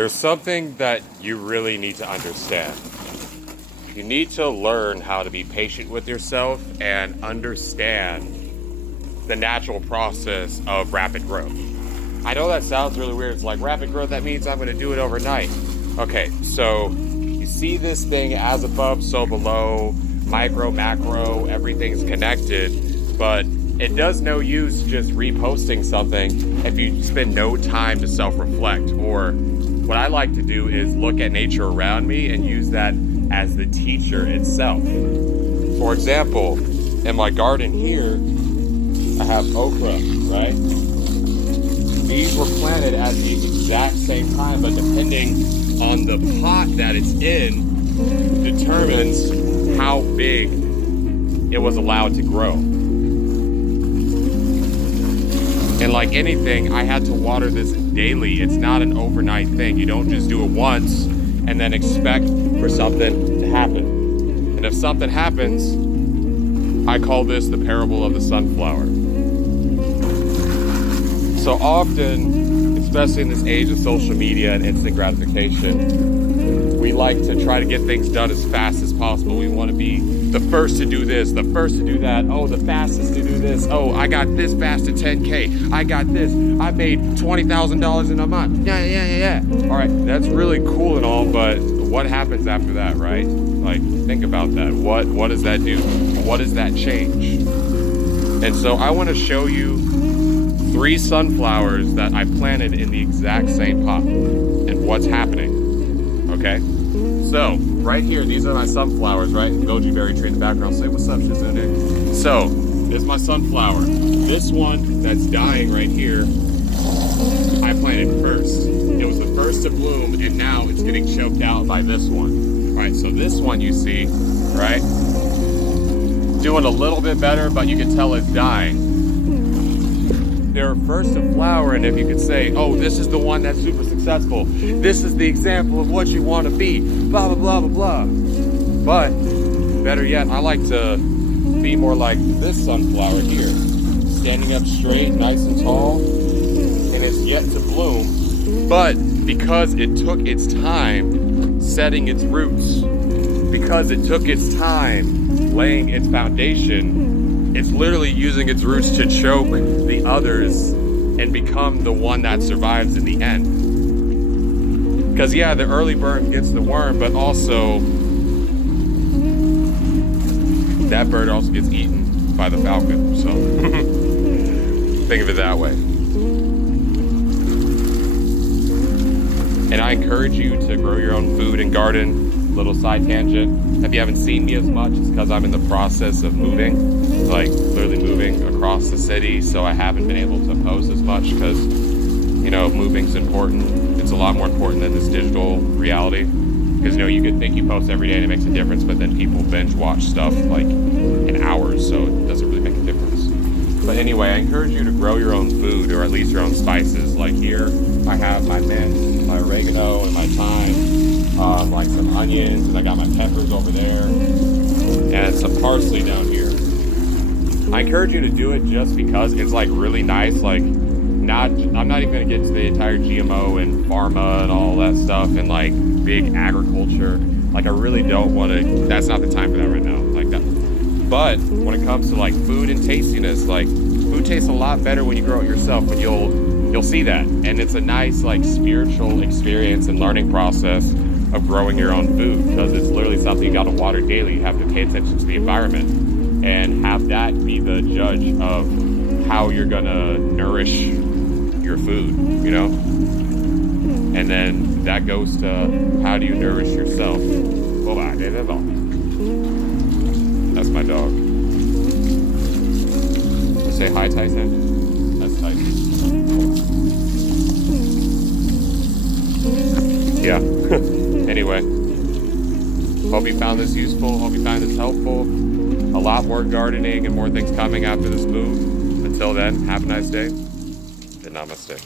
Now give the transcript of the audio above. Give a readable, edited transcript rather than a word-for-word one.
There's something that you really need to understand. You need to learn how to be patient with yourself and understand the natural process of rapid growth. I know that sounds really weird. It's like rapid growth, that means I'm going to do it overnight. Okay, so you see this thing as above, so below, micro, macro, everything's connected, but it does no use just reposting something if you spend no time to self-reflect. Or what I like to do is look at nature around me and use that as the teacher itself. For example, in my garden here, I have okra, right? These were planted at the exact same time, but depending on the pot that it's in determines how big it was allowed to grow. And like anything, I had to water this daily. It's not an overnight thing. You don't just do it once and then expect for something to happen. And if something happens, I call this the parable of the sunflower. So often, especially in this age of social media and instant gratification, we like to try to get things done as fast as possible. We want to be the first to do this, the first to do that. Oh, the fastest to do this. Oh, I got this fast at 10K. I got this. I made $20,000 in a month. Yeah. All right, that's really cool and all, but what happens after that, right? Like, think about that. What does that do? What does that change? And so I want to show you 3 sunflowers that I planted in the exact same pot and what's happening, okay? So, right here, these are my sunflowers, right? Goji berry tree in the background. Say what's up, Shizune. So, this is my sunflower. This one that's dying right here, I planted first. It was the first to bloom, and now it's getting choked out by this one. All right, so this one you see, right? Doing a little bit better, but you can tell it's dying. They're first to flower, and if you could say, oh, this is the one that's super successful, this is the example of what you want to be, blah, blah, blah, blah, blah. But, better yet, I like to be more like this sunflower here, standing up straight, nice and tall, and it's yet to bloom, but because it took its time setting its roots, because it took its time laying its foundation, it's literally using its roots to choke the others and become the one that survives in the end. Because yeah, the early bird gets the worm, but also that bird also gets eaten by the falcon. So think of it that way. And I encourage you to grow your own food and garden. Little side tangent. If you haven't seen me as much, it's because I'm in the process of moving, like literally moving across the city. So I haven't been able to post as much because, you know, moving's important. It's a lot more important than this digital reality. Because, you know, you could think you post every day and it makes a difference, but then people binge watch stuff like in hours, so it doesn't really make a difference. But anyway, I encourage you to grow your own food, or at least your own spices. Like here, I have my mint, my oregano, and my thyme. Like some onions, and I got my peppers over there, and some parsley down here. I encourage you to do it just because it's like really nice. Like, I'm not even gonna get into the entire GMO and pharma and all that stuff and like big agriculture. Like, I really don't want to. That's not the time for that right now. Like that. But when it comes to like food and tastiness, like food tastes a lot better when you grow it yourself, and you'll see that. And it's a nice like spiritual experience and learning process of growing your own food, because it's literally something you got to water daily. You have to pay attention to the environment and have that be the judge of how you're gonna nourish your food, you know? And then that goes to how do you nourish yourself? That's my dog. Say hi, Tyson. That's Tyson. Yeah. Anyway, hope you found this useful. Hope you found this helpful. A lot more gardening and more things coming after this move. Until then, have a nice day and namaste.